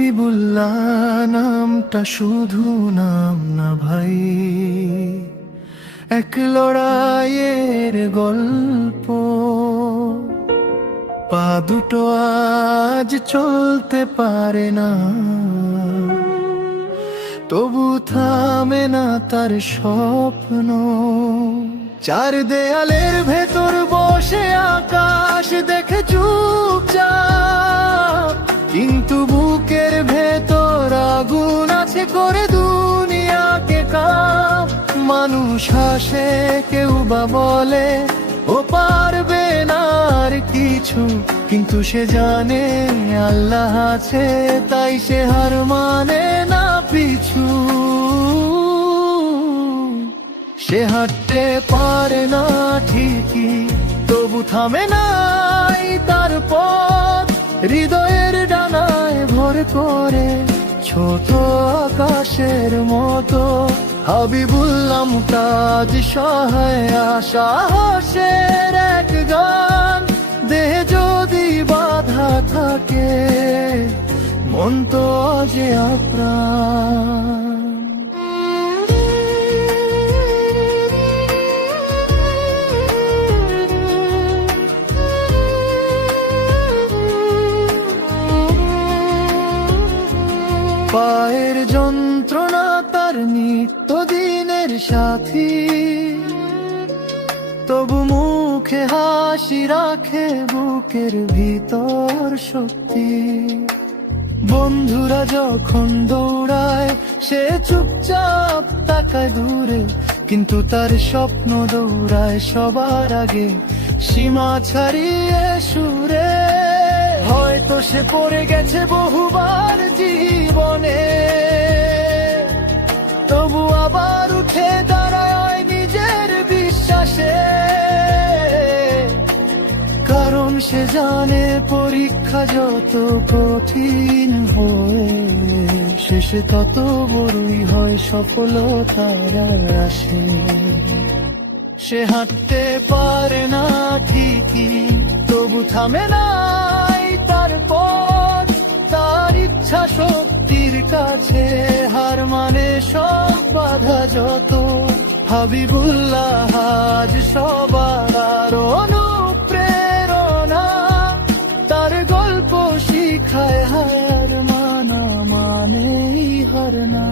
হাবিবুল্লাহ নামটা শুধু নাম না ভাই, এক লড়াইয়ের গল্প। পা দুটো আজ চলতে পারে না, তবু থামে না তার স্বপ্ন। চার দেয়ালের ভেতর বসে আকাশ দেখে চুপচাপ, কিন্তু বুকের ভেতর আগুন আছে করে দুনিয়াকে কাপ। মানুষ হাসে, কেউ বা বলে ও পারবে না আর কিছু, কিন্তু সে জানে আল্লাহ আছে, তাই সে হার মানে না পিছু। সে হাঁটতে পারে না ঠিকই, তবু থামে নাই তার পথ। হৃদয়ের ডানায় ভর করে ছোট আকাশের মতো। হাবিবুল্লাহ মুতাজ সহায় সাহসের এক গান। দেহে যদি বাধা থাকে, মন তো যে আপ্রাণ। পায়ের যন্ত্রণা তার নিত্যদিনের সাথী, তবু মুখে হাসি রাখে বুকের ভিতর শক্তি। বন্ধুরা যখন দৌড়ায়, সে চুপচাপ তাকায় দূরে, কিন্তু তার স্বপ্ন দৌড়ায় সবার আগে, সীমা ছাড়িয়ে সুরে। হয়তো সে পড়ে গেছে বহুবার জীবনে, তবু আবার উঠে দাঁড়ায় নিজের বিশ্বাসে। কারণ সে জানে পরীক্ষা যত কঠিন হয়ে, শেষে তত বড়ই হয় সফলতার আসে। সে হাঁটতে পারে না ঠিকই, তবু থামে নাই তার পথ। তার ইচ্ছা শক্তির কাছে হার মানে সব বাধা যত। হাবিবুল্লাহ আজ সবার অনুপ্রেরণা, তার গল্প শিখায় হার মানা মানেই হার না।